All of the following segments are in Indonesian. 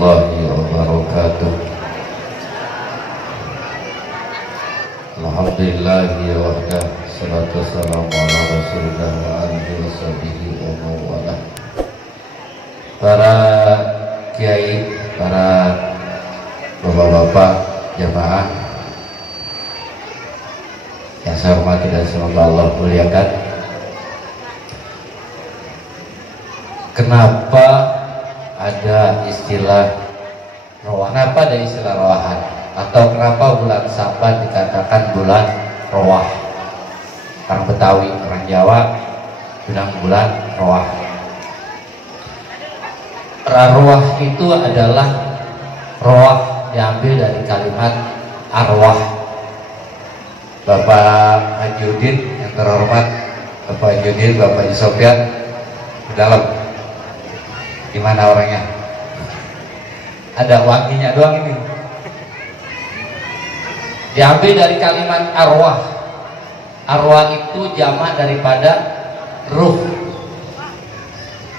warahmatullahi wabarakatuh. Alhamdulillahi wahdah, salatu wassalamu ala rasulillah wa alihi wa sahbihi wa mawalah. Para kiai, para bapak-bapak jamaah yang saya hormati dan semoga Allah muliakan. Kenapa ada istilah rawah? Kenapa ada istilah rawahan? Atau kenapa bulan Saban dikatakan bulan rawah? Orang Betawi, orang Jawa bilang bulan rawah. Arwah itu adalah rawah diambil dari kalimat arwah. Bapak Haji Udin yang terhormat, Bapak Haji Udin, Bapak Haji Sofyan di dalam. Gimana orangnya? Ada wanginya doang ini. Diambil dari kalimat arwah. Arwah itu jamak daripada ruh.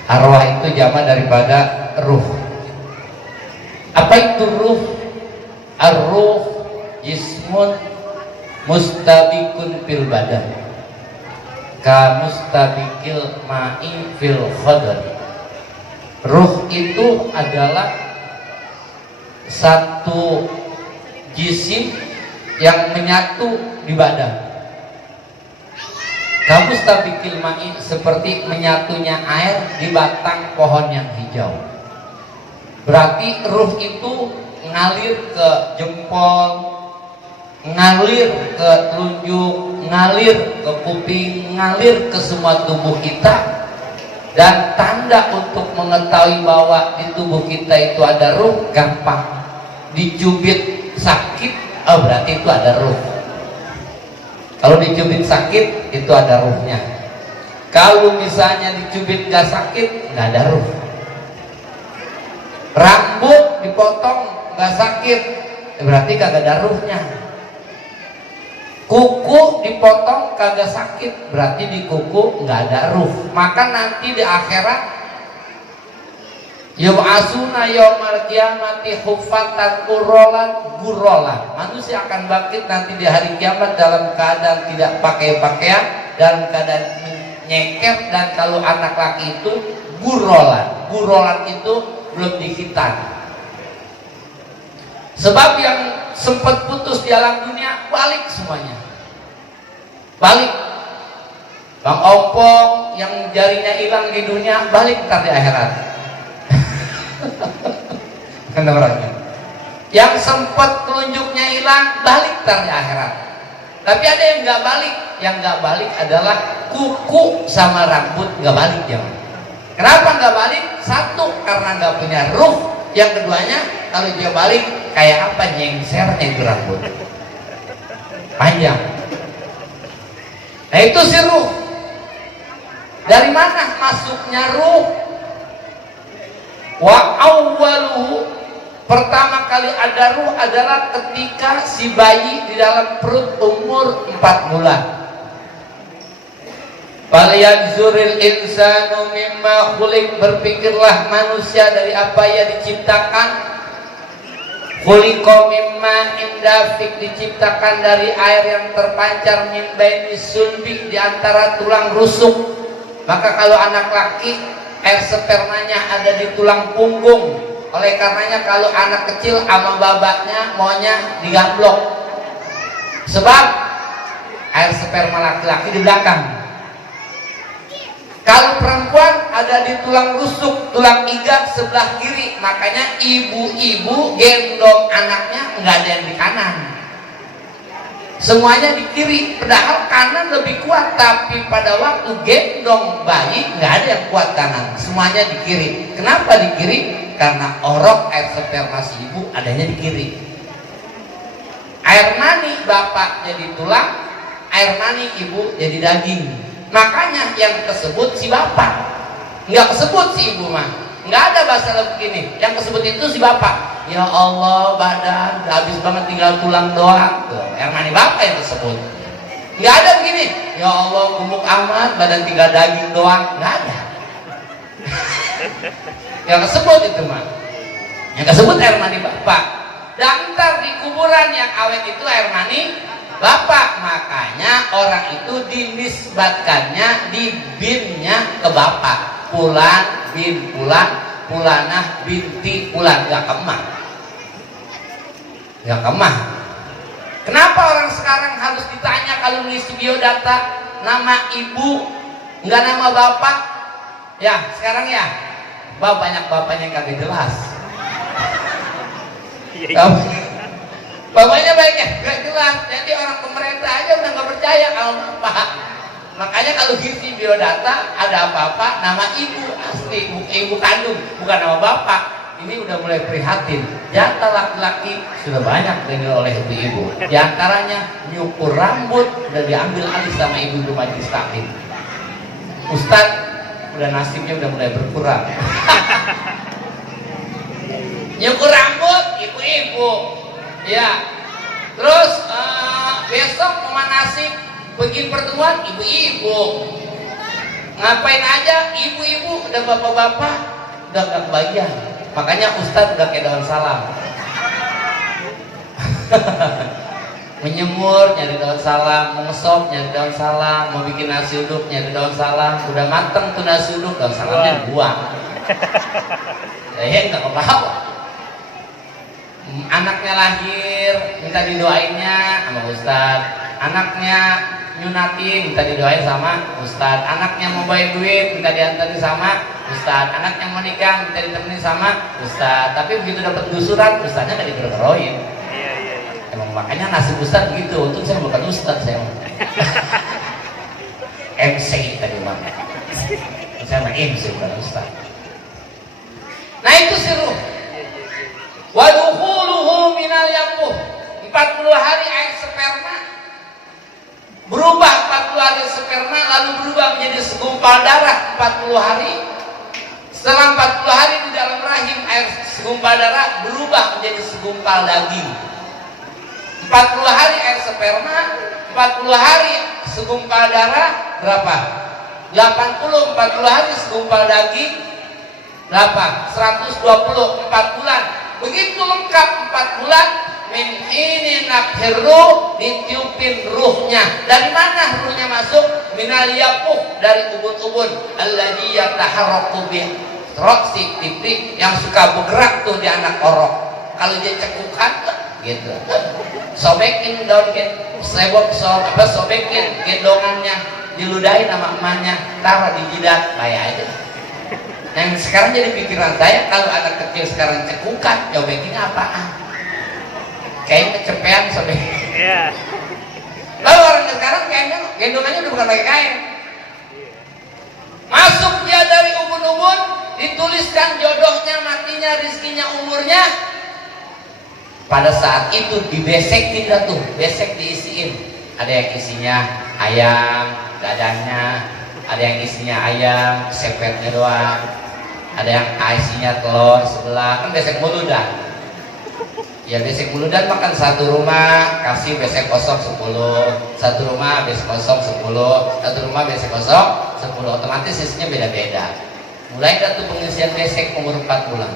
Arwah itu jamak daripada ruh. Apa itu ruh? Ar-ruh jismun mustabikun fil badan, ka mustabikil ma'i fil khadar. Ruh itu adalah satu jisim yang menyatu di badan. Ka mustabikil ma'i, seperti menyatunya air di batang pohon yang hijau. Berarti ruh itu ngalir ke jempol, ngalir ke telunjuk, ngalir ke kuping, ngalir ke semua tubuh kita. Dan tanda untuk mengetahui bahwa di tubuh kita itu ada ruh gampang. Dicubit sakit, oh berarti itu ada ruh. Kalau dicubit sakit, itu ada ruhnya. Kalau misalnya dicubit gak sakit, gak ada ruh. Rambut dipotong gak sakit, berarti kagak ada ruhnya. Kuku dipotong kagak sakit, berarti di kuku nggak ada ruh. Maka nanti di akhirat, yub'asuna yaumal qiyamati huffatan gurolan. Manusia akan bangkit nanti di hari kiamat dalam keadaan tidak pakai pakaian, dalam keadaan nyeker, dan kalau anak laki itu gurolan. Gurolan itu belum dihitan. Sebab yang sempat putus di alam dunia balik semuanya. Balik. Bang Opong yang jarinya hilang di dunia balik ntar di akhirat. Kan orangnya. Yang sempat telunjuknya hilang balik ntar di akhirat. Tapi ada yang nggak balik. Yang nggak balik adalah kuku sama rambut nggak balik ya. Kenapa nggak balik? Satu, karena nggak punya ruh. Yang keduanya, kalau dia balik kayak apa, nyengsernya itu rambut panjang. Nah itu si ruh. Dari mana masuknya ruh? Wa awwaluhu, pertama kali ada ruh adalah ketika si bayi di dalam perut umur 4 bulan. Falyanzuril insanu mimma khuliq, berpikirlah manusia dari apa yang diciptakan. Khuliqa mimma indafik, diciptakan dari air yang terpancar min baini sulbi, di antara tulang rusuk. Maka kalau anak laki, air spermanya ada di tulang punggung. Oleh karenanya kalau anak kecil sama babaknya maunya digamblok. Sebab air sperma laki-laki di belakang. Kalau perempuan ada di tulang rusuk, tulang iga sebelah kiri. Makanya ibu-ibu gendong anaknya nggak ada yang di kanan, semuanya di kiri. Padahal kanan lebih kuat, tapi pada waktu gendong bayi nggak ada yang kuat kanan, semuanya di kiri. Kenapa di kiri? Karena orok air sperma si ibu adanya di kiri. Air mani bapak jadi tulang, air mani ibu jadi daging. Makanya yang kesebut si bapak, nggak kesebut si ibu mah. Nggak ada bahasa begini. Yang kesebut itu si bapak. Ya Allah, badan habis banget tinggal tulang doang. Tuh, air mani bapak yang kesebut. Nggak ada begini. Ya Allah, gemuk amat, badan tinggal daging doang. Nggak ada. Yang kesebut itu mah. yang disebut air mani bapak. Dan ntar di kuburan yang awet itu air mani bapak. Makanya orang itu dinisbatkannya, di binnya ke bapak. Pulan bin Pulan, Pulanah binti Pulan, gak kemah. Gak kemah. Kenapa orang sekarang harus ditanya kalau mengisi biodata nama ibu, nggak nama bapak? Ya sekarang ya, banyak bapaknya yang kagak jelas. Bapaknya baiknya nggak jelas. Jadi orang pemerintah aja udah nggak percaya kalau bapak. Makanya kalau ngisi biodata ada apa-apa nama ibu asli, ibu kandung, bukan nama bapak. Ini udah mulai prihatin. Jatah laki-laki sudah banyak diambil oleh ibu-ibu. Di antaranya nyukur rambut udah diambil alih sama ibu-ibu majelis taklim. Ustadz udah nasibnya udah mulai berkurang. Nyukur rambut ibu-ibu. Ya. Terus besok memanasik pergi pertemuan ibu-ibu. Ngapain aja ibu-ibu, udah bapak-bapak udah gak kebagian. Makanya Ustadz udah kayak daun salam. Menyemur nyari daun salam, mengesop nyari daun salam, mau bikin nasi uduk nyari daun salam. Udah mateng tuh nasi uduk, daun salamnya dibuang. Ya nggak kebawa. Anaknya lahir minta didoainnya sama Ustadz. Anaknya nyunatin minta didoain sama Ustadz. Anaknya mau bayar duit minta diantarin sama Ustadz. Anaknya mau nikah minta ditemenin sama Ustadz. Tapi begitu dapat gusuran, Ustadznya nggak digeroin. Iya. Emang makanya nasib Ustadz begitu. Untung saya bukan Ustadz, saya MC tadi bang. Saya mah MC bukan Ustadz. Nah itu siruh. Wadukhuluhu minal yaquh. 40 hari air sperma berubah, 40 hari sperma lalu berubah menjadi segumpal darah 40 hari. Setelah 40 hari di dalam rahim air segumpal darah berubah menjadi segumpal daging. 40 hari air sperma, 40 hari segumpal darah berapa? 80. 40 hari segumpal daging berapa? 120. 4 bulan. Begitu lengkap 4 bulan, min ini nafhiru, ditiupin ruhnya. Dari mana ruhnya masuk? Minal yaquh, dari ubun-ubun. Alladzi yataharraku bi roksi tibrik, yang suka bergerak tuh di anak orok. Kalau dia cekukan gitu, sobekin daun sobekin gendongannya, diludahin sama emaknya, taruh di jidat, kayak aja. Yang sekarang jadi pikiran saya, kalau anak kecil sekarang cekukan, nyobekinnya apaan? Kayak kecepean sobek. Yeah. Lalu orang sekarang kayaknya gendongannya udah bukan pakai kain. Masuk dia dari ubun-ubun, dituliskan jodohnya, matinya, rizkinya, umurnya. Pada saat itu dibesekin dah tuh, besek diisiin. Ada yang isinya ayam, dadanya. Ada yang isinya ayam, sepetnya doang. Ada yang isinya telur sebelah, kan besek muludan. Ya besek muludan makan satu rumah kasih besek kosong 10, satu rumah besek kosong 10, satu rumah besek kosong 10. Otomatis isinya beda-beda. Mulai dari pengisian besek umur 4 bulan.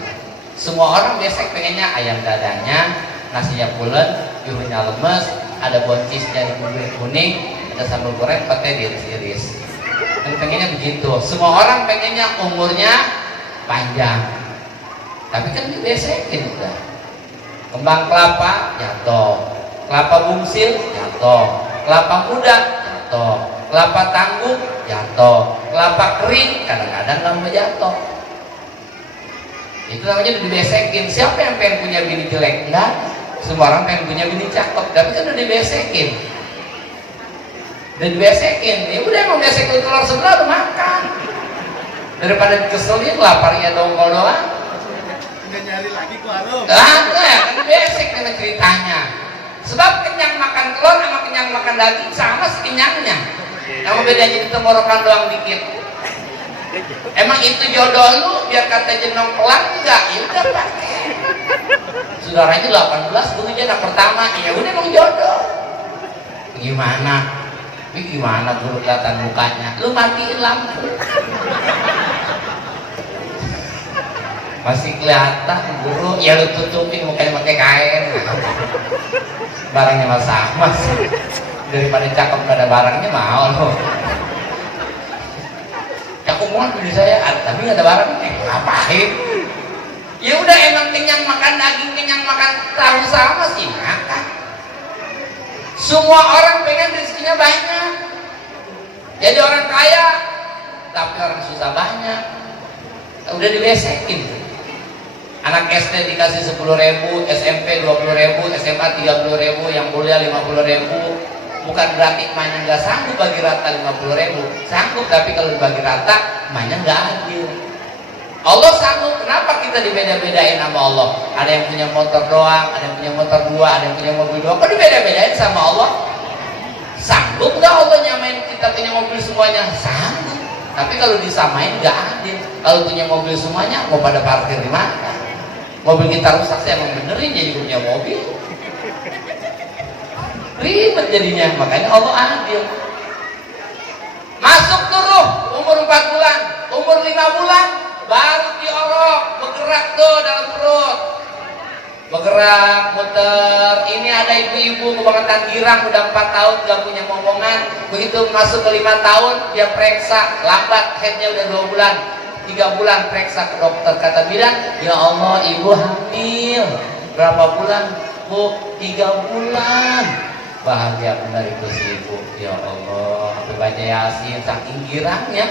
Semua orang besek pengennya ayam dadanya, nasinya pulen, juhunya lemes, ada boncisnya di kuning, ada sambal goreng, pete diiris-iris. Dan pengennya begitu. Semua orang pengennya umurnya panjang. Tapi kan dibesekin udah. Kembang kelapa jatuh, kelapa bungsil jatuh, kelapa muda jatuh, kelapa tanggung jatuh, kelapa kering kadang-kadang nggak mau jatuh. Itu namanya dibesekin. Siapa yang pengen punya bini jelek? Enggak. Semua orang pengen punya bini cakep, tapi kan udah dibesekin. Dan dibesekin, ya udah emang besek telur sebelah lu makan. Daripada dikeselin laparnya dongkol doang. Udah nyari lagi ke warung. Kan besek dengan ceritanya. Sebab kenyang makan telur sama kenyang makan daging sama sekenyangnya. Yang bedanya di tenggorokan doang dikit. Emang itu jodoh lu biar kata jenong pelan enggak? Ya udah pakai. Saudaranya 18 dulu anak pertama, ya udah emang jodoh. Gimana? Ini gimana guru kelihatan mukanya? Lu matiin lampu. masih kelihatan guru, ya lu tutupin mukanya pakai kain. Barangnya mah sama sih. Daripada cakep gak ada barangnya mau lo. Cakep banget beli saya, tapi gak ada barangnya, ngapain? Ya udah emang kenyang makan daging, kenyang makan tahu sama sih makan. Semua orang pengen rezekinya banyak. Jadi orang kaya, tapi orang susah banyak. Udah dibesekin. Anak SD dikasih 10.000, SMP 20.000, SMA 30.000, yang kuliah 50.000. Bukan berarti emaknya nggak sanggup bagi rata 50.000, sanggup, tapi kalau dibagi rata emaknya nggak adil. Allah sanggup, kenapa kita dibeda-bedain sama Allah? Ada yang punya motor doang, ada yang punya motor dua, ada yang punya mobil dua. Kok dibeda-bedain sama Allah? Sanggup nggak Allah nyamain kita punya mobil semuanya? Sanggup. Tapi kalau disamain nggak adil. Kalau punya mobil semuanya, mau pada parkir di mana? Mobil kita rusak, saya emang benerin jadi punya mobil. Ribet jadinya, makanya Allah adil. Masuk turuh umur 4 bulan, umur 5 bulan baru diorok, bergerak tuh dalam perut, bergerak, muter. Ini ada ibu-ibu kebangetan girang udah 4 tahun gak punya momongan. Begitu masuk ke 5 tahun dia periksa, lambat, headnya udah 2 bulan, 3 bulan periksa ke dokter, kata bilang, ya Allah ibu hamil. Berapa bulan? Bu, 3 bulan. Bahagia benar itu si ibu, ya Allah, sampai baca Yasin, saking girangnya.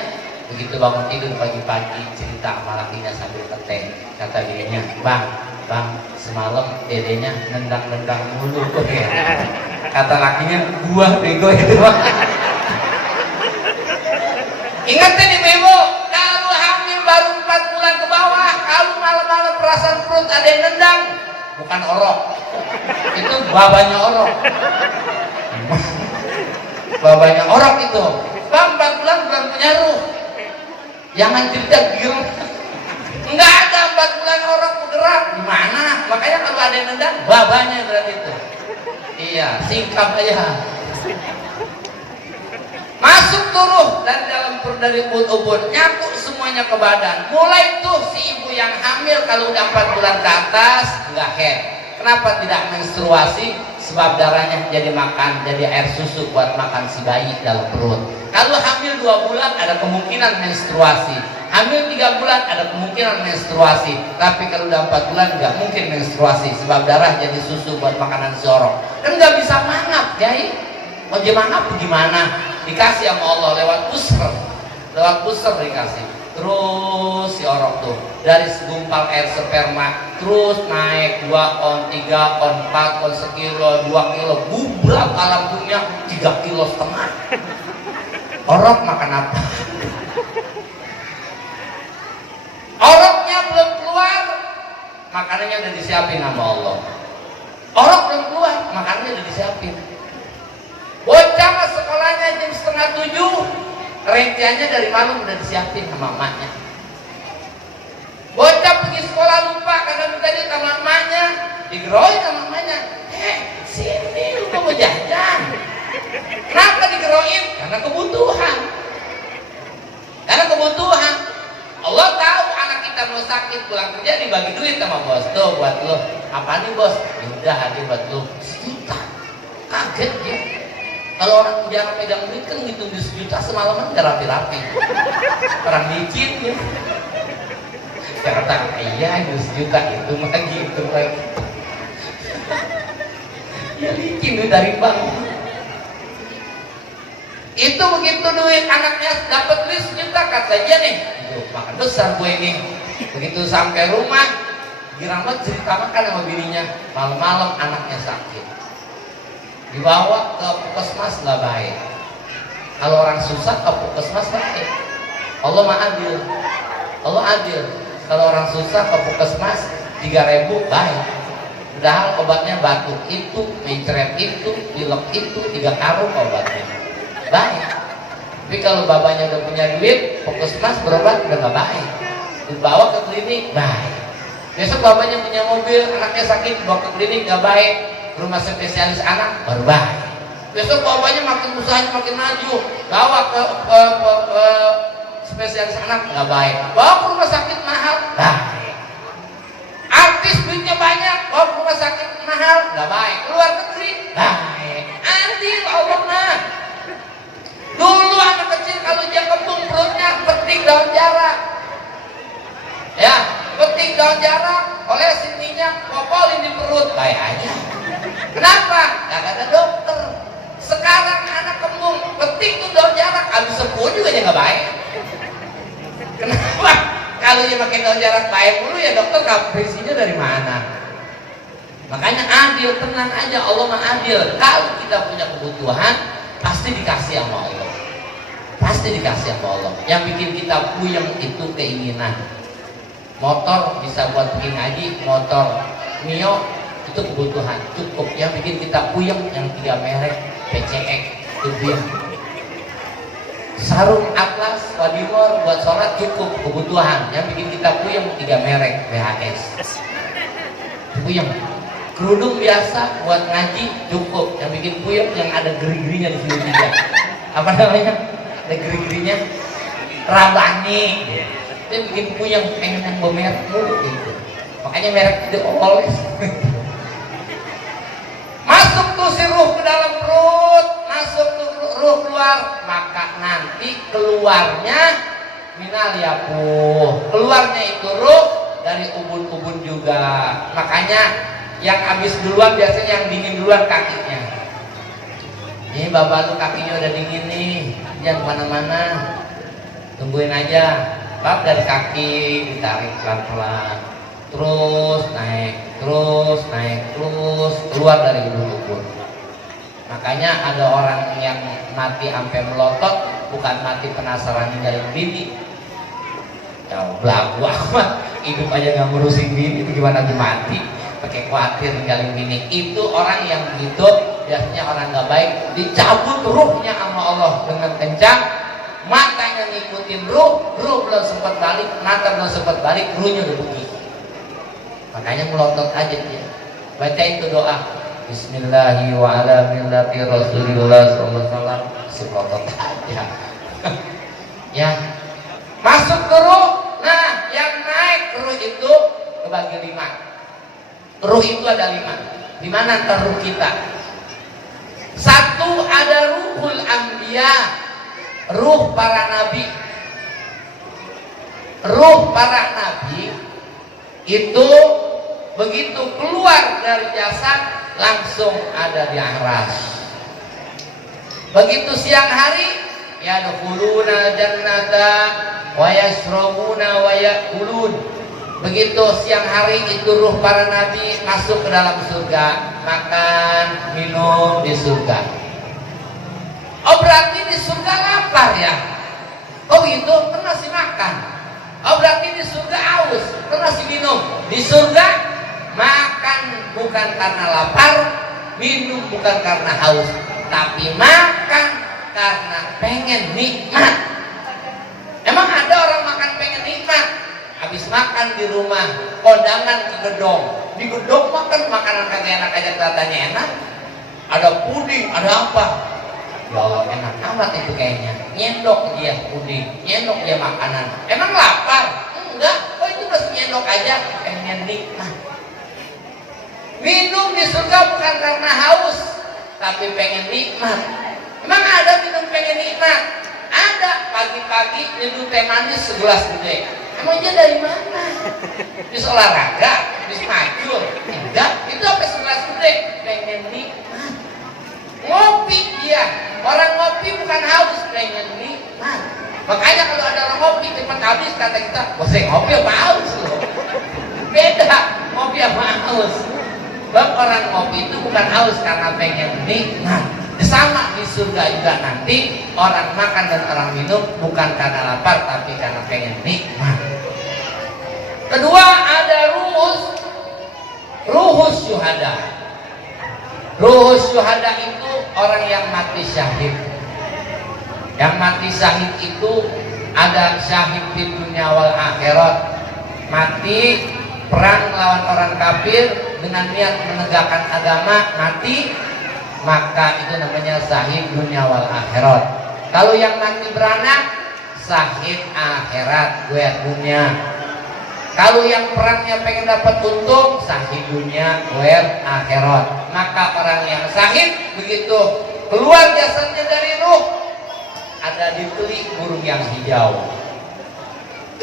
Begitu bangun tidur pagi-pagi cerita sama lakinya sambil keteh, kata dirinya, bang, semalam dedenya nendang-nendang mulu. Kata lakinya, gua bego itu bang. Ingatin ibu, kalau hamil baru 4 bulan ke bawah, kalau malam-malam perasaan perut ada yang nendang, bukan orok, itu babanya orok. Babanya orok itu. Bang, 4 bulan bukan punya ruh. Jangan cerita girang. Enggak ada 4 bulan orok bergerak. Gimana? Makanya kalau ada yang nendang, babanya berarti itu. Iya, singkap aja. Masuk turuh dari dalam perut, dari ubun-ubun, nyatu semuanya ke badan. Mulai tuh si ibu yang hamil kalau udah 4 bulan ke atas nggak head. Kenapa tidak menstruasi? Sebab darahnya jadi air susu buat makan si bayi dalam perut. Kalau hamil 2 bulan ada kemungkinan menstruasi. Hamil 3 bulan ada kemungkinan menstruasi. Tapi kalau udah 4 bulan nggak mungkin menstruasi, sebab darah jadi susu buat makanan si orok. Kan nggak bisa mangap, Yai. Mau gimana? Gimana? Dikasih sama Allah lewat pusar dikasih. Terus si orok tuh dari segumpal air sperma terus naik 2 on, 3 on, 4 on, sekilo, 2 kilo, gubrak alam dunia 3,5 kilo. Orok makan apa? Oroknya belum keluar, makanannya udah disiapin sama Allah. Orok belum keluar, makanannya udah disiapin. Bocah mah sekolahnya jam 6:30, rencanya dari malam udah disiapin sama emaknya. Bocah pergi sekolah lupa karena minta duit sama emaknya, digeroin sama emaknya. Sini lu mau jajan. Kenapa digeroin? Karena kebutuhan. Allah tahu anak kita mau sakit, pulang kerja dibagi duit sama bos. Tuh buat lo. Apa nih bos? Ya udah hadir buat lo 1 juta. Kaget ya. Kalau orang jarang pegang duit kan ngitung di 1 juta semalaman gak rapi-rapi. Orang licin ya. Saya kata, iya 1 juta itu mah gitu lagi. Ya licin duit dari bank. Itu begitu duit anaknya dapat duit 1 juta, kata aja nih, makan besar gue ini. Begitu sampai rumah, girang banget cerita makan sama bininya. Malam-malam anaknya sakit, dibawa ke puskesmas nggak baik. Kalau orang susah ke puskesmas baik. Allah mah adil. Kalau orang susah ke puskesmas 3.000 baik. Padahal obatnya batuk itu, mencret itu, pilek itu, 3 karung obatnya. Baik. Tapi kalau babanya udah punya duit, puskesmas berobat udah nggak baik. Dibawa ke klinik baik. Besok babanya punya mobil, anaknya sakit, dibawa ke klinik nggak baik. Rumah spesialis anak baru baik. Besok bapaknya makin usahanya makin maju, bawa ke spesialis anak nggak baik, bawa ke rumah sakit mahal baik. artis duitnya banyak, rumah sakit mahal, nggak baik. Keluar negeri, baik. Adil Allah mah. Dulu anak kecil kalau dia kembung perutnya, petik daun jarak. Ya, petik daun jarak, olesin minyak, popolin di perut, baik aja. Kenapa? Gak ada dokter. Sekarang anak kembung, petik tuh daun jarak, habis 10 juga dia nggak baik. Kenapa? Kalau dia pakai daun jarak baik dulu ya dokter kaprisinya dari mana? Makanya adil, tenang aja, Allah mah adil. Kalau kita punya kebutuhan, pasti dikasih sama Allah. Pasti dikasih sama Allah. Yang bikin kita puyeng itu keinginan. Motor bisa buat pergi ngaji, motor Mio itu kebutuhan cukup. Yang bikin kita puyeng yang 3 merek, PCX, Tubir. Sarung Atlas, Wadimor buat sholat cukup kebutuhan. Yang bikin kita puyeng 3 merek, BHS. Puyeng. Kerudung biasa buat ngaji cukup. Yang bikin puyeng yang ada geri-gerinya di sini 3. Apa namanya? Ada geri-gerinya. Rabani. Itu bikin puyeng, pengen yang bermerek mulu gitu. Makanya merek itu always. Masuk tuh si ruh ke dalam perut, masuk tuh ruh keluar, maka nanti keluarnya minal yapuh. Keluarnya itu ruh dari ubun-ubun juga. Makanya yang habis duluan biasanya yang dingin duluan kakinya. Ini bapak lu kakinya udah dingin nih, jangan kemana-mana, tungguin aja. Bab dari kaki ditarik pelan-pelan, terus naik, terus naik, terus keluar dari ubun-ubun. Makanya ada orang yang mati sampai melotot, bukan mati penasaran ninggalin bini. Ya belagu amat, hidup aja nggak ngurusin bini, gimana tuh mati? Pakai khawatir ninggalin bini. Itu orang yang begitu, biasanya orang nggak baik, dicabut ruhnya sama Allah dengan kencang. Matanya ngikutin ruh belum sempat balik, mata belum sempat balik, ruhnya udah pergi. Makanya melotot aja dia. Baca itu doa. Bismillahi wa ala millati Rasulillah sallallahu alaihi wasallam. Selotot aja. Ya. Masuk ke ruh. Nah, yang naik ruh itu kebagi 5. Ruh itu ada 5. Di mana antar ruh kita? 1 ada ruhul anbiya. Ruh para nabi. Ruh para nabi itu begitu keluar dari jasad langsung ada di aras. Begitu siang hari ya dukhuluna jannata wa yashrabuna wa yakulun. Begitu siang hari itu ruh para nabi masuk ke dalam surga, makan, minum di surga. Oh berarti di surga lapar ya? Oh gitu, kan masih makan. Oh berarti di surga haus, kan masih minum. Di surga makan bukan karena lapar, minum bukan karena haus, tapi makan karena pengen nikmat. Emang ada orang makan pengen nikmat? Habis makan di rumah, kondangan ke gedong. Di gedong makan makanan kagak enak aja katanya enak. Ada puding, ada apa? Ya Allah enak amat itu kayaknya. Nyendok dia puding, nyendok dia makanan. Emang lapar? Enggak, kok itu udah nyendok aja, pengen nikmat. Minum di surga bukan karena haus, tapi pengen nikmat. Emang ada minum pengen nikmat? Ada, pagi-pagi minum teh manis segelas gede. Emang dia dari mana? Bisa olahraga, bisa maju. Enggak, itu apa segelas gede? Pengen nikmat. Ngopi dia. Orang ngopi bukan haus, pengen nikmat. Makanya kalau ada orang ngopi cepat habis, kata kita, wah saya ngopi apa haus loh? Beda, ngopi apa haus. Sebab orang ngopi itu bukan haus karena pengen nikmat. Sama di surga juga nanti orang makan dan orang minum bukan karena lapar tapi karena pengen nikmat. Kedua ada ruhus syuhada. Ruhus syuhada itu orang yang mati syahid. Yang mati syahid itu ada syahid di dunia wal akhirat. Mati perang melawan orang kafir dengan niat menegakkan agama, mati, maka itu namanya syahid dunia wal akhirat. Kalau yang mati beranak, syahid akhirat gue dunia. Kalau yang perangnya pengen dapat untung, sahid dunia, wal akhirat. Maka orang yang sahid begitu keluar jasadnya dari ruh, ada di telik burung yang hijau.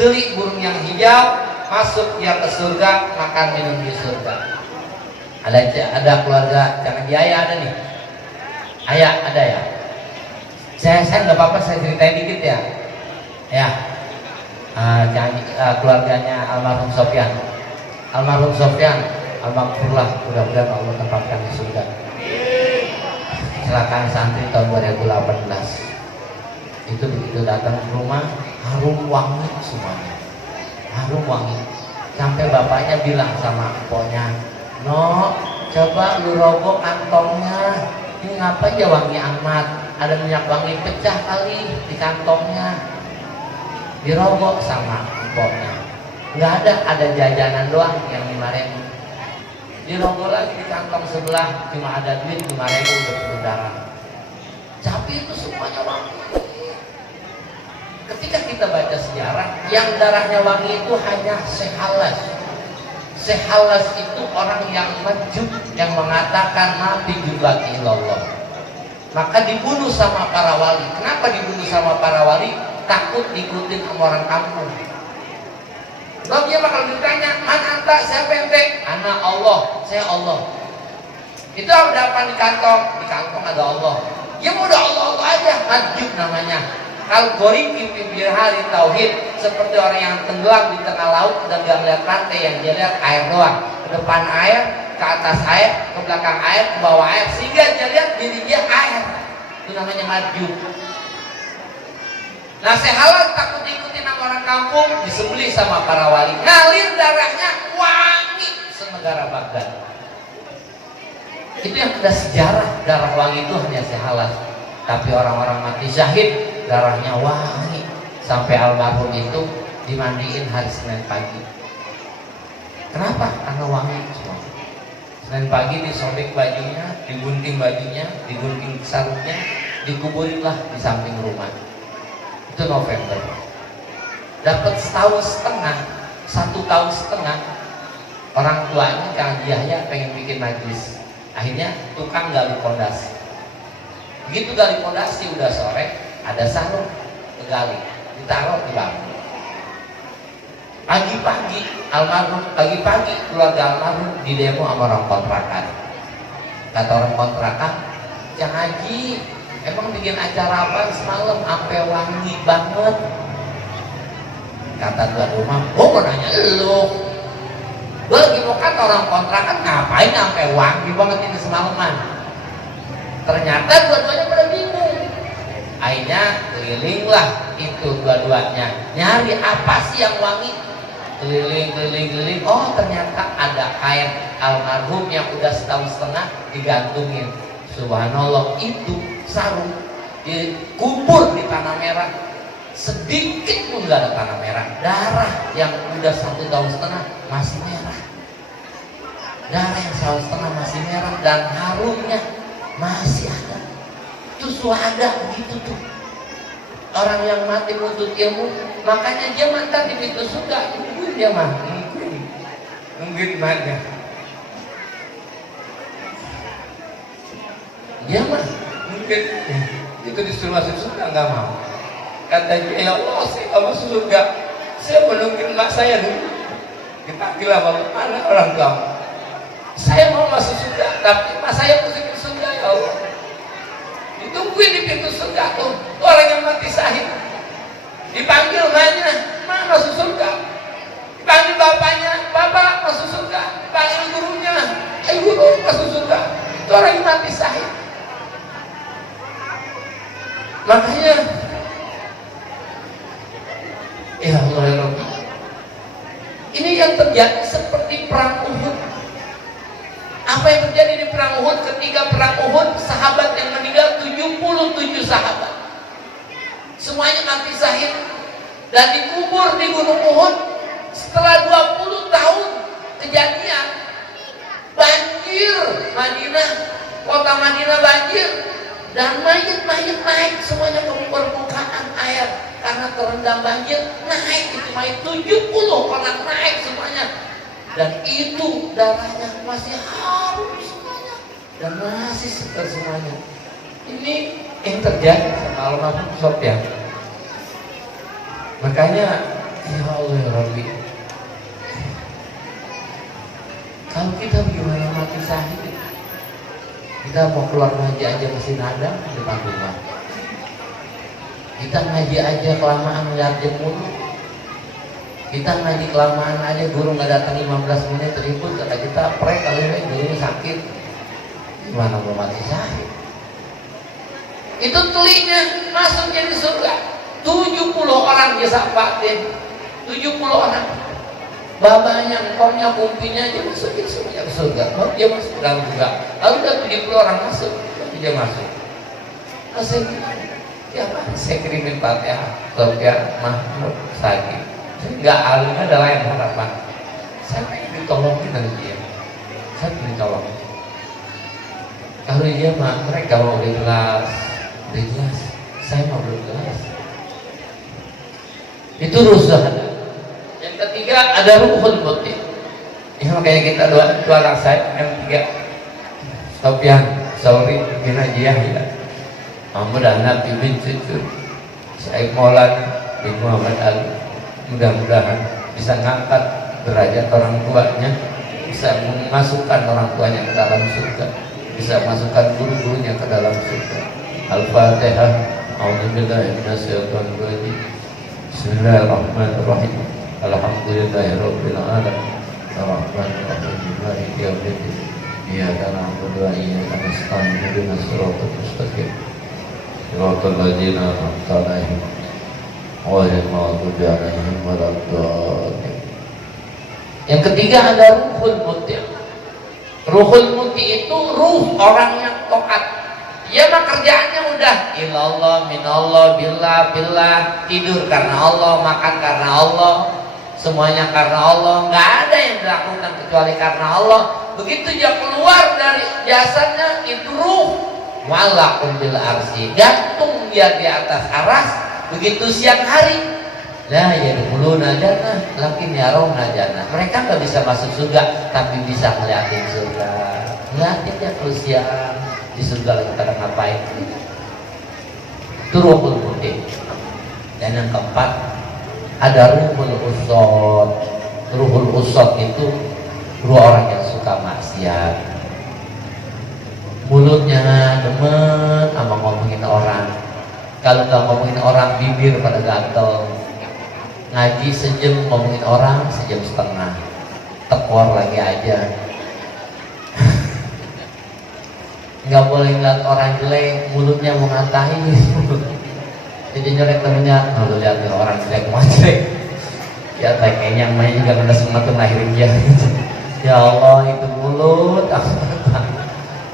Telik burung yang hijau, masuk dia ke surga, makan minum di surga. Ada keluarga, jangan di ayah ada nih. Ayah ada ya. Saya nggak apa-apa, saya ceritain dikit ya. Ya. Keluarganya almarhum Sofyan. Almarhum Sofyan, almarhumlah, mudah-mudahan Allah tempatkan di surga. Kecelakaan santri tahun 2018. Itu begitu datang ke rumah, harum wangi semuanya. Harum wangi. Sampai bapaknya bilang sama empoknya, "No, coba lu rogoh kantongnya. Ini ngapa aja wangi amat? Ada minyak wangi pecah kali di kantongnya." Dirogok sama empoknya, nggak ada jajanan doang yang 5.000. Dirogok lagi di kantong sebelah, cuma ada duit 5.000 udah penuh darah. Tapi itu semuanya wangi. Ketika kita baca sejarah, yang darahnya wangi itu hanya Sehalas. Sehalas itu orang yang majub, yang mengatakan nabi juga ilallah. Maka dibunuh sama para wali. Kenapa dibunuh sama para wali? Takut diikutin sama orang kampung. Sebab dia bakal ditanya, "Man anta, siapa ente?" "Ana Allah, saya Allah." Itu ada apa di kantong? Di kantong ada Allah. Ya udah Allah aja, majub namanya. Kalau goring pimpin hari tauhid, seperti orang yang tenggelam di tengah laut dan gak melihat pantai, yang dia lihat air doang. Ke depan air, ke atas air, ke belakang air, ke bawah air, sehingga dia lihat diri dia air. Itu namanya majub. Nah, Sehalas takut diikutin sama orang kampung, disembelih sama para wali. Ngalir darahnya wangi senegara Baghdad. Itu yang ada sejarah, darah wangi itu hanya Sehalas. Tapi orang-orang mati syahid, darahnya wangi. Sampai almarhum itu dimandiin hari Senin pagi. Kenapa? Karena wangi semua. Senin pagi disobek bajunya, digunting bajunya, digunting sarungnya, dikuburinlah di samping rumah. Itu November. Dapat 1,5 tahun, orang tuanya Kang Yahya pengen bikin majlis. Akhirnya tukang gali pondasi. Begitu gali pondasi udah sore, ada sarung kegali, ditaruh di bangku. Pagi-pagi keluarga almarhum di demo sama orang kontrakan. Kata orang kontrakan, "Cang Haji, emang bikin acara apa semalam sampai wangi banget?" Kata tuan rumah, "Oh, mau nanya lu. Gue lagi mau kata orang kontrakan, ngapain sampai wangi banget ini semalaman?" Ternyata dua-duanya pada bingung. Akhirnya kelilinglah itu dua-duanya, nyari apa sih yang wangi. Keliling. Oh, ternyata ada kain almarhum yang udah 1,5 tahun digantungin. Subhanallah, itu sarung dikubur di tanah merah. Sedikit pun gak ada tanah merah. Darah yang udah 1,5 tahun masih merah. Darah yang 1,5 tahun masih merah dan harumnya masih ada. Itu suada begitu tuh. Orang yang mati menuntut ilmu, makanya dia mantan di pintu surga. Mungkin dia mah, mungkin mana? Dia mah mungkin itu disuruh masuk surga nggak mau. Katanya, "Ya Allah, saya nggak masuk surga. Saya menungguin mak saya dulu. Dipanggil sama mana orang tua. Saya mau masuk surga, tapi mak saya masuk ke surga, ya Allah." Ditungguin di pintu surga tuh orang yang mati syahid. Dipanggil maknya, "Ma, masuk surga." Dipanggil bapaknya, "Bapak, masuk surga." Dipanggil gurunya, "Ayo guru, masuk surga." Itu orang yang mati syahid. Makanya, ya Allah ya Rabbi, ini yang terjadi seperti perang Uhud. Apa yang terjadi di perang Uhud? Ketika perang Uhud, sahabat yang meninggal 77 sahabat. Semuanya mati syahid dan dikubur di Gunung Uhud. Setelah 20 tahun kejadian, banjir Madinah, kota Madinah banjir, dan mayat naik semuanya ke permukaan air. karena terendam banjir naik itu main 70 orang naik semuanya, dan itu darahnya masih harum semuanya dan masih seger semuanya. Ini yang terjadi sama almarhum Sofyan. Makanya ya Allah ya Rabbi, kalau kita bagaimana mati syahid, kita mau keluar ngaji aja mesin ada di depan rumah. Kita ngaji aja kelamaan lihat jemur. Kita ngaji kelamaan aja guru nggak datang 15 menit ribut, kata kita prek kali ini gurunya sakit. Gimana mau mati syahid? Itu tulinya masuk jadi surga. 70 orang jasa batin, 70 orang. Babanya, engkongnya, kumpinya aja masukin semuanya ke surga. Baru dia masuk dalam surga. Lalu udah 70 orang masuk, baru dia masuk. Masih siapa? Saya kirimin Fatihah, Sofyan Mahmud Sagi. Enggak, alim adalah yang harapan. Saya pengen ditolongin dari dia. Saya pengen ditolongin. Kalau dia mah mereka mau ikhlas, ikhlas. Saya mau ikhlas. Itu rusuh ada. Yang ketiga ada ruhul muti. Ya makanya kita dua anak saya. Yang ketiga Sofyan Sauri bin Najiyah ya. Mahmud Anak bin Cucu Syekh Maulana bin Muhammad Ali. Mudah-mudahan bisa ngangkat derajat orang tuanya, bisa memasukkan orang tuanya ke dalam surga, bisa masukkan guru-gurunya ke dalam surga. Al-Fatihah. A'udzubillahi minasyaitonir rajim. Bismillahirrahmanirrahim. Alhamdulillahirabbil alamin. Arrahmanir rahim. Maliki yaumiddin. Iyyaka na'budu wa iyyaka nasta'in. Ihdinas siratal mustaqim. Siratal ladzina an'amta 'alaihim ghairil maghdubi 'alaihim waladdallin. Yang ketiga ada ruhul muti. Ruhul muti itu ruh orang yang taat. Ya mah kerjaannya udah ilallah, minallah, billah, tidur karena Allah, makan karena Allah, semuanya karena Allah, nggak ada yang dilakukan kecuali karena Allah. Begitu dia keluar dari jasadnya itu ruh, walaqul bil arsy, gantung dia di atas aras. Begitu siang hari, la yadkhuluna jannah lakin yarawna jannah. Mereka nggak bisa masuk surga, tapi bisa ngeliatin surga. Ngeliatin dia terus siang di surga lagi pada ngapain. Itu ruhul muti. Dan yang keempat ada ruhul usod. Ruhul usod itu ruh orang yang suka maksiat, mulutnya demen sama ngomongin orang. Kalau nggak ngomongin orang bibir pada gatel. Ngaji sejam ngomongin orang sejam setengah, tekor lagi aja. Nggak boleh ngeliat orang jelek, mulutnya mau ngatain. Jadi nyerek temennya, kalau lihat orang jelek mau jelek, ya kayaknya namanya juga kena semangat tuh ngelahirin dia. Ya Allah, itu mulut,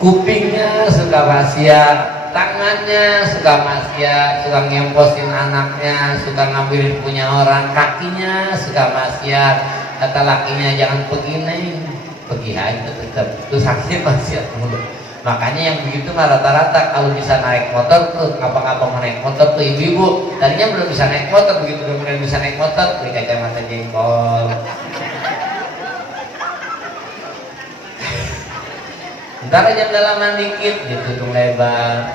kupingnya suka maksiat, tangannya suka maksiat, suka ngemposin anaknya, suka ngambilin punya orang, kakinya suka maksiat. Kata lakinya jangan begini, pergi aja tetap, itu saksinya maksiat mulut. Makanya yang begitu mah rata-rata kalau bisa naik motor tuh ngapa-ngapa mau naik motor tuh ibu-ibu tadinya belum bisa naik motor, begitu kemudian bisa naik motor beli kacamata jengkol. Ntar aja dalaman dikit ditutung lebar,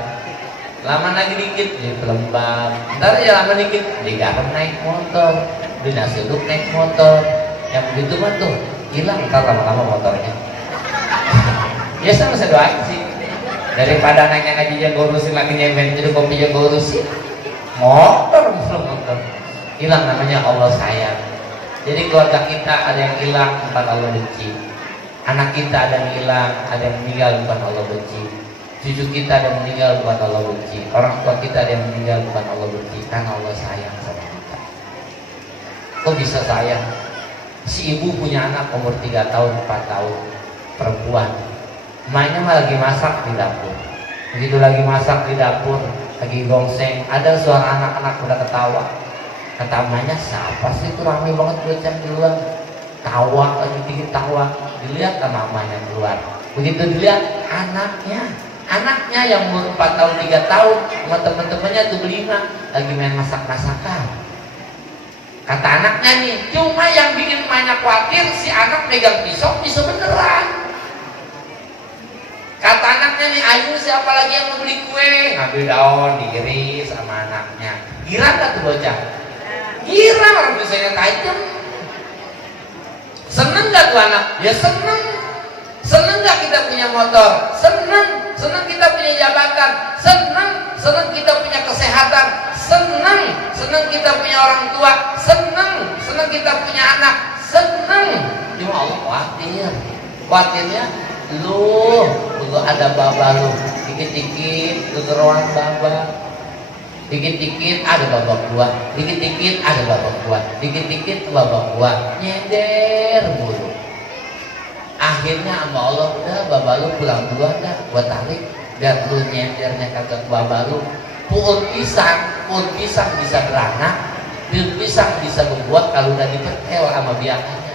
lama lagi dikit jadi pelembab, ntar aja lama dikit jadi garam naik motor, beli nasi uduk naik motor. Yang begitu mah tuh hilang ntar lama-lama motornya. Ya sama saya doain sih, daripada nanya ngaji yang gue urusin lagi nyempen jadi kopi yang gue urusin motor hilang. Namanya Allah sayang. Jadi keluarga kita ada yang hilang bukan Allah benci, anak kita ada yang hilang, ada yang meninggal bukan Allah benci, cucu kita ada yang meninggal bukan Allah benci, orang tua kita ada yang meninggal bukan Allah benci, karena Allah sayang sama kita. Kok bisa sayang? Si ibu punya anak umur 3 tahun 4 tahun perempuan, mainnya mah lagi masak di dapur. Begitu lagi masak di dapur, lagi gongseng, ada suara anak-anak udah ketawa. Kata emaknya, siapa sih itu ramai banget bocah di luar? Tawa lagi tinggi tawa. Dilihat sama emaknya keluar. Begitu dilihat anaknya Anaknya yang umur 4 tahun 3 tahun sama teman-temannya tuh berlima lagi main masak-masakan. Kata anaknya nih, cuma yang bikin emaknya khawatir si anak pegang pisau bisa beneran. Kata anaknya nih, ayo siapa lagi yang mau beli kue? Ngambil daun, diiris sama anaknya. Girang gak tuh bocah? Girang, orang pisaunya tajam. Seneng gak tuh anak? Ya seneng. Seneng gak kita punya motor? Seneng. Seneng kita punya jabatan? Seneng. Seneng kita punya kesehatan? Seneng. Seneng kita punya orang tua? Seneng. Seneng kita punya anak? Seneng. Cuma Allah khawatir. Khawatirnya lu ada baba lu, dikit-dikit lu geroan baba, dikit-dikit ada babak gua, dikit-dikit ada babak gua, dikit-dikit babak gua, nyender mulu. Akhirnya sama Allah, udah baba lu pulang duluan dah, gua tarik biar lu nyendernya kagak baba lu. Pohon pisang bisa beranak, pohon pisang bisa berbuah kalau udah dipetel sama biakannya.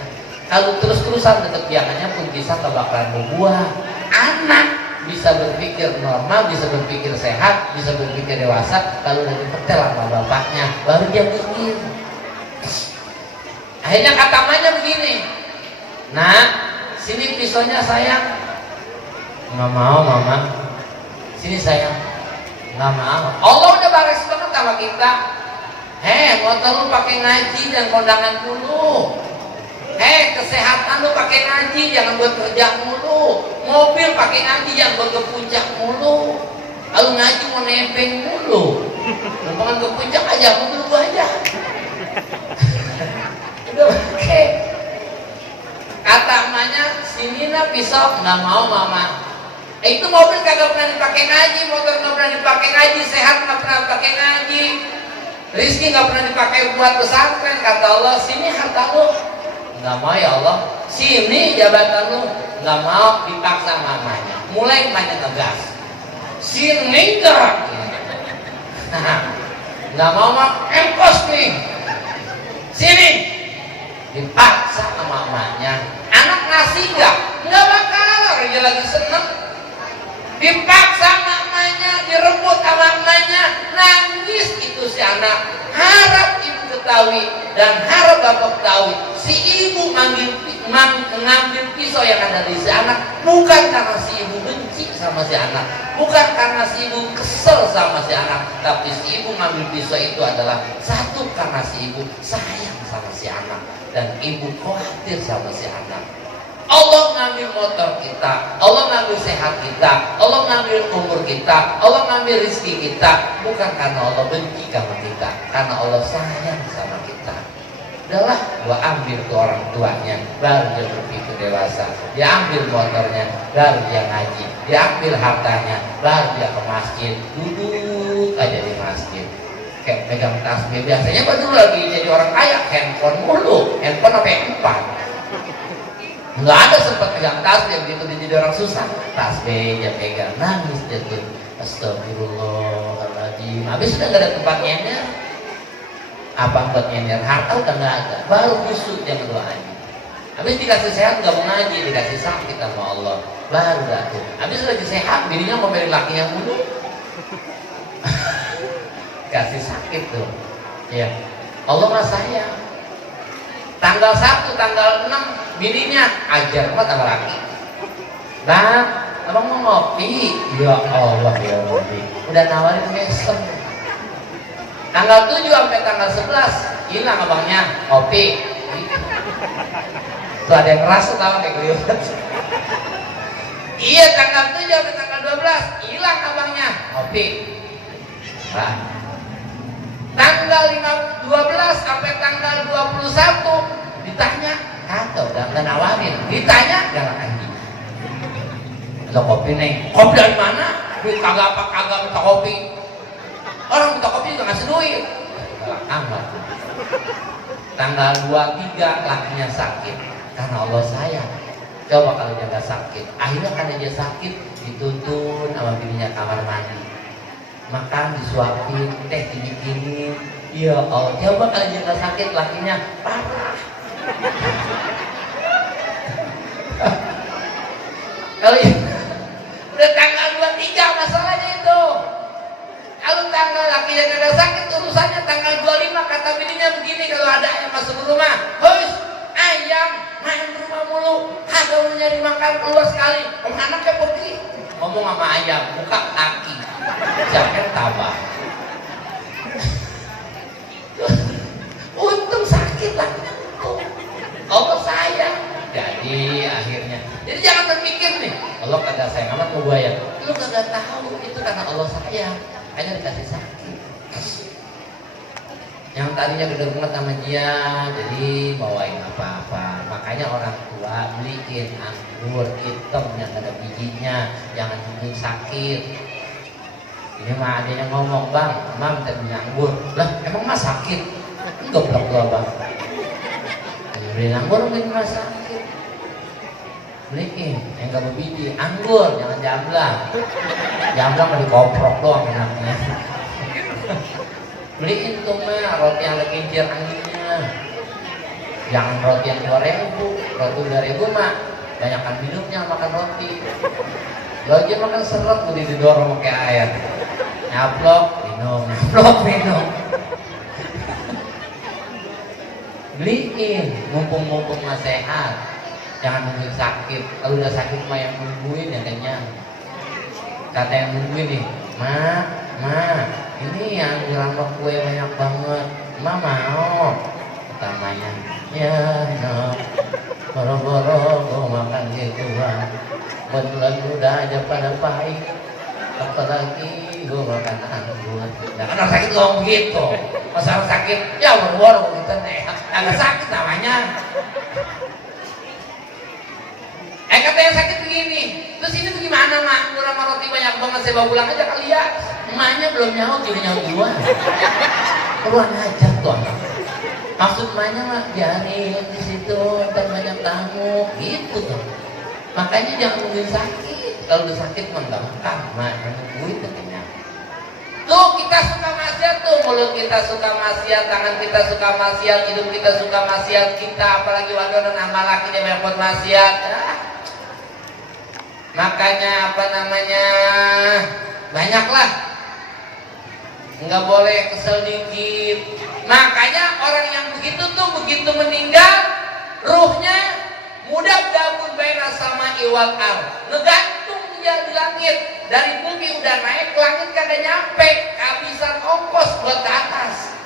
Kalau terus-terusan tetap biakannya pun pisang gak bakalan berbuah. Anak bisa berpikir normal, bisa berpikir sehat, bisa berpikir dewasa kalau udah dipetel sama bapaknya, baru dia mikir. Akhirnya kata mamanya begini, nah sini pisaunya sayang. Nggak mau mama. Sini sayang. Nggak mau. Allah udah baris banget sama kita. Motor lu pakai ngaji dan kondangan dulu. Kesehatan lu pakai ngaji, jangan buat kerja mulu. Mobil pakai ngaji, jangan buat ke puncak mulu. Kalau ngaji mau nebeng mulu. Numpang ke puncak aja, mobil gua aja. Udah pakai. Kata emaknya, sini na pisau, nggak mau mama. Itu mobil kagak pernah dipakai ngaji, motor nggak pernah dipakai ngaji, sehat nggak pernah dipakai ngaji, rizki nggak pernah dipakai buat pesantren. Kata Allah, sini harta lu. Nggak mau ya Allah. Sini jabatan lu. Nggak mau, dipaksa mamanya. Mulai mamanya ngegas. Sini enggak. Nggak mau mak, empos nih. Sini. Dipaksa sama mamanya. Anak ngasih nggak? Nggak bakal. Dia lagi seneng. Dipaksa mamanya, direbut sama mamanya, nangis itu si anak. Harap ibu ketahui dan harap bapak ketahui, si ibu mengambil pisau yang ada di si anak bukan karena si ibu benci sama si anak, bukan karena si ibu kesel sama si anak, tapi si ibu mengambil pisau itu adalah satu karena si ibu sayang sama si anak dan ibu khawatir sama si anak. Allah ngambil motor kita, Allah ngambil sehat kita, Allah ngambil umur kita, Allah ngambil rezeki kita bukan karena Allah benci sama kita, karena Allah sayang sama kita. Udahlah, gua ambil ke orang tuanya, baru dia berpikir dewasa. Dia ambil motornya, baru dia ngaji. Dia ambil hartanya, baru dia ke masjid. Duduk aja di masjid, kayak pegang tasbih. Biasanya baru lagi jadi orang kaya, handphone mulu, handphone apa yang empat. Nggak ada sempat pegang tasbih, begitu dia jadi orang susah. Tasbih dia pegang, nangis dia tuh. Astagfirullahaladzim. Habis udah nggak ada tempat nyender. Apa buat nyender? Harta udah nggak ada. Baru kusut dia berdoa. Habis dikasih sehat nggak mau ngaji, dikasih sakit sama Allah. Baru dah tuh. Habis lagi sehat, bininya mau beli laki yang mulu. Kasih sakit tuh. Ya. Allah nggak sayang. Tanggal 1, tanggal 6 bininya ajar banget sama laki. Nah, abang mau ngopi? Ya Allah ya Rabbi. Udah nawarin mesem. Tanggal 7 sampai tanggal 11 hilang abangnya ngopi. Tuh ada yang ngerasa tau kayak kelihatan. Iya, tanggal 7 sampai tanggal 12 hilang abangnya ngopi. Nah, tanggal 12 sampai tanggal 21 ditanya, kagak udah nggak nawarin. Ditanya, jangan anjing. Ada kopi nih. Kopi dari mana? Duit kagak apa kagak minta kopi. Orang minta kopi juga ngasih duit. Galak amat. Tanggal 23 lakinya sakit karena Allah sayang. Coba kalau dia nggak sakit, akhirnya karena dia sakit dituntun sama bininya kamar mandi. Makan disuapin, teh dibikinin. Ya Allah, coba kalau dia nggak sakit lakinya parah. Kalau udah tanggal 23 dia kagak sakit urusannya tanggal 25 kata bininya begini kalau ada ayam masuk ke rumah. Hus, ayam main rumah mulu, kagak mau nyari makan keluar sekali. Anaknya pergi ngomong sama ayam, buka kaki, jangan tabah. Untung sakit lah, Allah sayang. Jadi akhirnya, jadi jangan terpikir nih, Allah kagak sayang amat mau bayar. Lu kagak tahu itu karena Allah sayang, hanya dikasih sakit. Yang tadinya gede banget sama dia, jadi bawain apa-apa. Makanya orang tua beliin anggur hitam yang ada bijinya, jangan nunggu sakit. Ini mah ada yang ngomong, bang, mam minta beli anggur. Lah, emang mah sakit? Enggak blok gua bang. Beli anggur mungkin mah sakit. Beliin yang gak berbiji, anggur, jangan jamblang. Jamblang mah dikoprok doang enaknya. Beliin tuh mah roti yang kincir anginnya. Jangan roti yang 2.000, roti 2.000 mah banyakkan minumnya makan roti. Lo aja makan seret udah didorong pakai air. Nyaplok, minum, nyaplok, minum. Beliin, mumpung mah sehat. Jangan nungguin sakit. Kalau udah sakit mah yang nungguin ya kenyang. Kata yang nungguin nih, Ma, ini yang ngerampok kue banyak banget. Ma mau. Utamanya, ya no. Boro-boro gue makan gituan. Beneran udah aja pada pahit. Apalagi gue makan anggur. Nah kan orang sakit ngomong begitu. Masalah sakit, ya boro-boro gitu nih. Agak sakit namanya. Kata yang sakit begini, terus ini tuh gimana mak? Kurang roti banyak banget, saya bawa pulang aja kali ya. Emaknya belum nyaut, jadi nyaut duluan. Keluar aja tuh anak. Maksud emaknya mah biarin di situ, ntar banyak tamu, gitu tuh. Makanya jangan nungguin sakit. Kalau udah sakit mah nggak makan, mak nungguin katanya. Tuh kita suka maksiat tuh, mulut kita suka maksiat, tangan kita suka maksiat, hidung kita suka maksiat, kita apalagi wadon dan amal laki dia banyak buat maksiat. Makanya apa namanya, banyaklah, nggak boleh kesel dikit. Makanya orang yang begitu tuh begitu meninggal, ruhnya mudah gabung baina sama iwal ar, ngegantung dia di langit. Dari bumi udah naik ke langit kagak nyampe, kehabisan ongkos buat ke atas,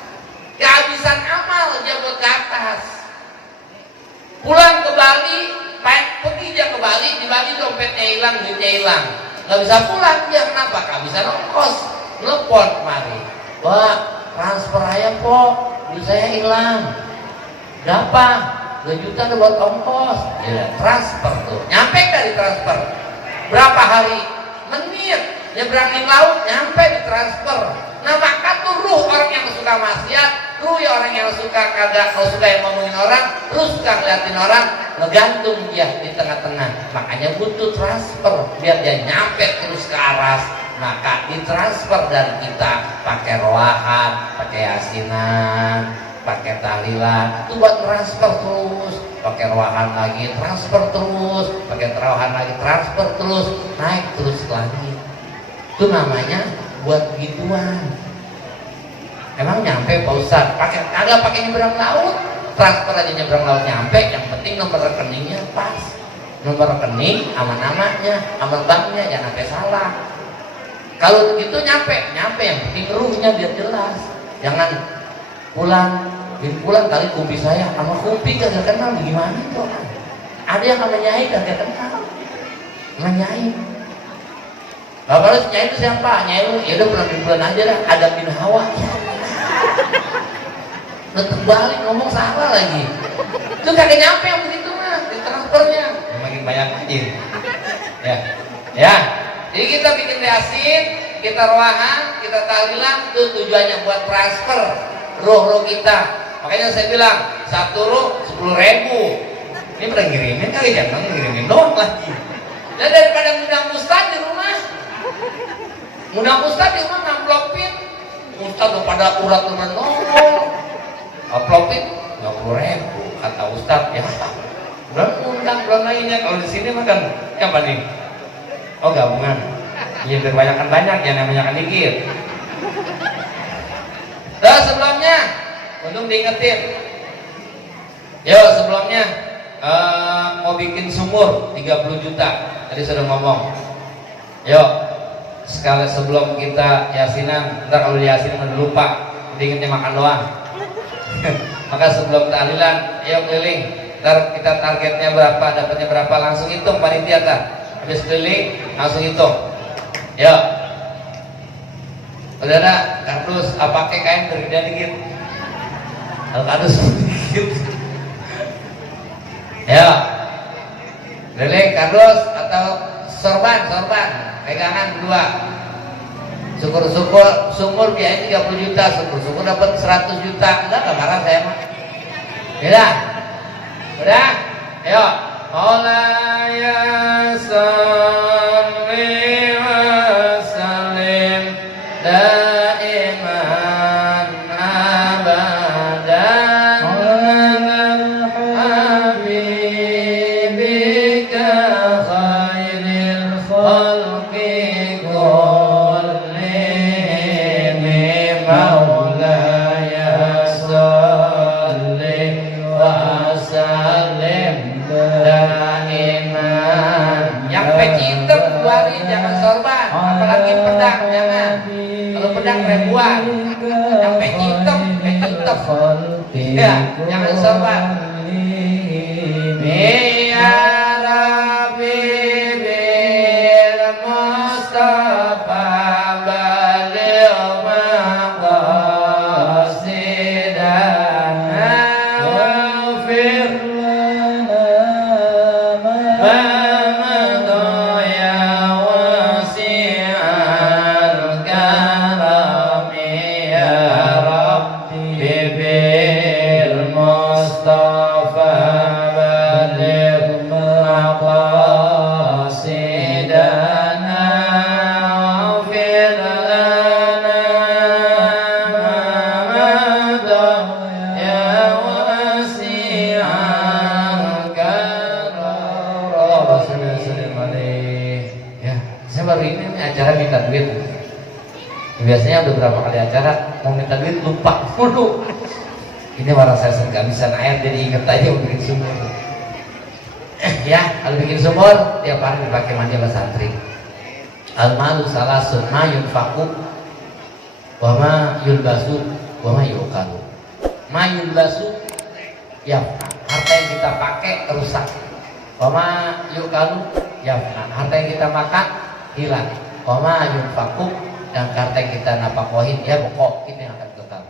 kehabisan amal dia buat ke atas. Pulang ke Bali, pergi aja ke Bali, di Bali dompetnya hilang, duitnya hilang, nggak bisa pulang dia. Kenapa? Kehabisan ongkos. Telepon kemari, Pak, transfer aja po, duit saya hilang. Berapa? 2 juta tuh buat ongkos. Ya, transfer tuh, nyampe nggak di transfer? Berapa hari? Menit, nyebrangin laut, nyampe di transfer. Nah maka tuh ruh orang yang suka maksiat, ruh ya orang yang suka kagak, kalau suka yang ngomongin orang, terus suka ngeliatin orang, ngegantung dia di tengah-tengah. Makanya butuh transfer biar dia nyampe terus ke aras. Maka ditransfer dari kita pakai roahan, pakai yasinan, pakai tahlilan, itu buat transfer terus. Pakai roahan lagi, transfer terus. Pakai terawih lagi, transfer terus. Naik terus lagi. Itu namanya buat gituan. Emang nyampe Pak Ustaz? Kagak pakai nyebrang laut, transfer aja nyebrang laut nyampe. Yang penting nomor rekeningnya pas, nomor rekening sama namanya, sama banknya jangan sampai salah. Kalau begitu nyampe yang penting ruhnya biar jelas. Jangan pulang kali kumpi saya sama kumpi kagak kenal, gimana itu? Ada yang sama Nyai kagak kenal, sama Nyai. Bapak lu Nyai itu siapa? Nyai lu, ya udah bulan aja dah, Adam bin Hawa. Tetep balik ngomong salah lagi. Itu kagak nyampe yang begitu mah, di transfernya. Makin banyak aja. Ya. Jadi kita bikin yasin, kita roahan, kita tahlilan, itu tujuannya buat transfer roh kita. Makanya saya bilang 1 roh 10.000. Ini pernah ngirimin kali, jangan ngirimin doang lagi. Dan daripada ngundang ustad di rumah, ngamplopin, ustad udah pada urat teman nongol, amplopin 20.000 kata ustad ya. Belum undang belum lainnya. Kalau di sini makan apa nih? Oh gabungan. Iya banyak, yang namanya dikit. Terus sebelumnya, untung diingetin. Yo sebelumnya mau bikin sumur 30 juta. Tadi sudah ngomong. Yo sekali sebelum kita yasinan, ntar kalau yasinan udah lupa, ingetnya makan doang. Maka sebelum tahlilan, ayo keliling. Ntar kita targetnya berapa, dapatnya berapa, langsung hitung panitia kan. Habis keliling, langsung hitung. Yo. Udah ada kardus, pakai kain berbeda dikit. Kalau kardus dikit. Ya. Keliling kardus atau sorban, pegangan dua. Syukur-syukur sumur biayanya 30 juta, syukur-syukur dapat 100 juta. Enggak marah saya mah. Udah? Ayo. Maulaya salli wa sallim daiman abadan ala habibika khairil khalqi kullihim maulaya salli wa sallim daiman. Yang peci hitam keluarin, jangan sorban, apalagi pedang jangan. Kalau pedang ribuan, yang peci hitam. Ya, jangan sorban. Ya Rabbi bil Mustafa baligh maqasidana waghfir acara minta duit. Biasanya udah berapa kali acara mau minta duit lupa mulu. Ini warna saya kehabisan air jadi inget aja mau bikin sumur. Ya, kalau bikin sumur tiap hari dipakai mandi oleh santri. Al-malu salasun ma yunfaqu wa ma yulbasu wa ma yuqalu. Ma yulbasu ya harta yang kita pakai rusak. Wa ma yuqalu ya harta yang kita makan hilang. Wa ma yunfaqu dan harta yang kita napakohin ya pokok ini yang akan kekal.